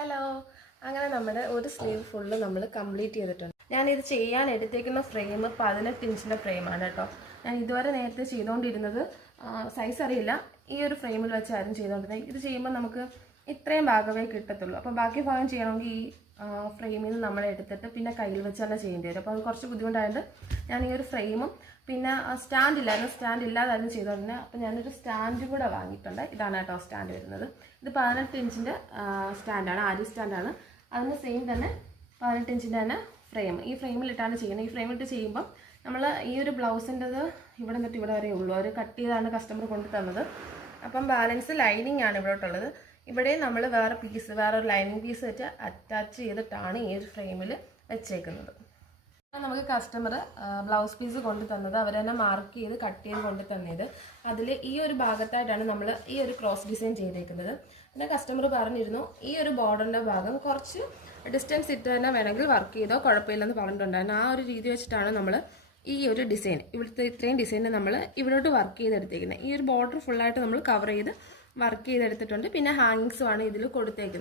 Hello, അങ്ങനെ നമ്മുടെ ഒരു സ്ലീവ് ഫുള്ള് നമ്മൾ കംപ്ലീറ്റ് ചെയ്തിട്ടുണ്ട്. ഞാനിത് ചെയ്യാൻ എടുത്തേക്കുന്ന ഫ്രെയിം 18 ഇഞ്ചിൻ്റെ ഫ്രെയിമാണ് കേട്ടോ. ഞാൻ ഇതുവരെ നേരത്തെ ചെയ്തുകൊണ്ടിരുന്നത് സൈസ് അറിയില്ല, ഈ ഒരു ഫ്രെയിമിൽ വെച്ചായിരുന്നു ചെയ്തുകൊണ്ടിരുന്നത്. ഇത് ചെയ്യുമ്പോൾ നമുക്ക് ഇത്രയും ഭാഗമേ കിട്ടത്തുള്ളൂ. അപ്പോൾ ബാക്കി ഭാഗം ചെയ്യണമെങ്കിൽ ഈ ഫ്രെയിമിൽ നിന്ന് നമ്മൾ എടുത്തിട്ട് പിന്നെ കയ്യിൽ വെച്ച് തന്നെ ചെയ്യേണ്ടി വരും. അപ്പോൾ അത് കുറച്ച് ബുദ്ധിമുട്ടായിട്ട് ഞാൻ ഈ ഒരു ഫ്രെയിമും പിന്നെ സ്റ്റാൻഡ് ഇല്ലാതായിരുന്നു ചെയ്തുകൊണ്ടിരുന്നത്. അപ്പോൾ ഞാനൊരു സ്റ്റാൻഡ് കൂടെ വാങ്ങിയിട്ടുണ്ട്. ഇതാണ് കേട്ടോ സ്റ്റാൻഡ് വരുന്നത്. ഇത് 18 ഇഞ്ചിൻ്റെ സ്റ്റാൻഡാണ്, ആരി സ്റ്റാൻഡാണ്. അതിന് സെയിം തന്നെ 18 ഇഞ്ചിൻ്റെ തന്നെ ഫ്രെയിം. ഈ ഫ്രെയിമിലിട്ടാണ് ചെയ്യുന്നത്. ഈ ഫ്രെയിമിലിട്ട് ചെയ്യുമ്പം നമ്മൾ ഈ ഒരു ബ്ലൗസിൻ്റെത് ഇവിടെ നിന്നിട്ട് ഇവിടെ വരെ ഉള്ളൂ. ഒരു കട്ട് ചെയ്താണ് കസ്റ്റമർ കൊണ്ടു തന്നത്. അപ്പം ബാലൻസ് ലൈനിങ് ആണ് ഇവിടോട്ടുള്ളത്. ഇവിടെ നമ്മൾ വേറൊരു ലൈനിങ് പീസ് വെച്ച് അറ്റാച്ച് ചെയ്തിട്ടാണ് ഈ ഒരു ഫ്രെയിമിൽ വെച്ചേക്കുന്നത്. നമുക്ക് കസ്റ്റമർ ബ്ലൗസ് പീസ് കൊണ്ടു തന്നത്, അവർ തന്നെ മാർക്ക് ചെയ്ത് കട്ട് ചെയ്ത് കൊണ്ടു തന്നത്. അതിൽ ഈ ഒരു ഭാഗത്തായിട്ടാണ് നമ്മൾ ഈ ഒരു ക്രോസ് ഡിസൈൻ ചെയ്തേക്കുന്നത്. പിന്നെ കസ്റ്റമർ പറഞ്ഞിരുന്നു ഈ ഒരു ബോർഡറിൻ്റെ ഭാഗം കുറച്ച് ഡിസ്റ്റൻസ് ഇട്ട് തന്നെ വേണമെങ്കിൽ വർക്ക് ചെയ്തോ കുഴപ്പമില്ലെന്ന് പറഞ്ഞിട്ടുണ്ടായിരുന്നു. ആ ഒരു രീതി വെച്ചിട്ടാണ് നമ്മൾ ഈ ഒരു ഡിസൈൻ, ഇവിടുത്തെ ഇത്രയും ഡിസൈൻ നമ്മൾ ഇവിടോട്ട് വർക്ക് ചെയ്തെടുത്തേക്കുന്നത്. ഈ ഒരു ബോർഡർ ഫുള്ളായിട്ട് നമ്മൾ കവർ ചെയ്ത് വർക്ക് ചെയ്തെടുത്തിട്ടുണ്ട്. പിന്നെ ഹാങ്ങിങ്സുമാണ് ഇതിൽ കൊടുത്തേക്കുന്നത്.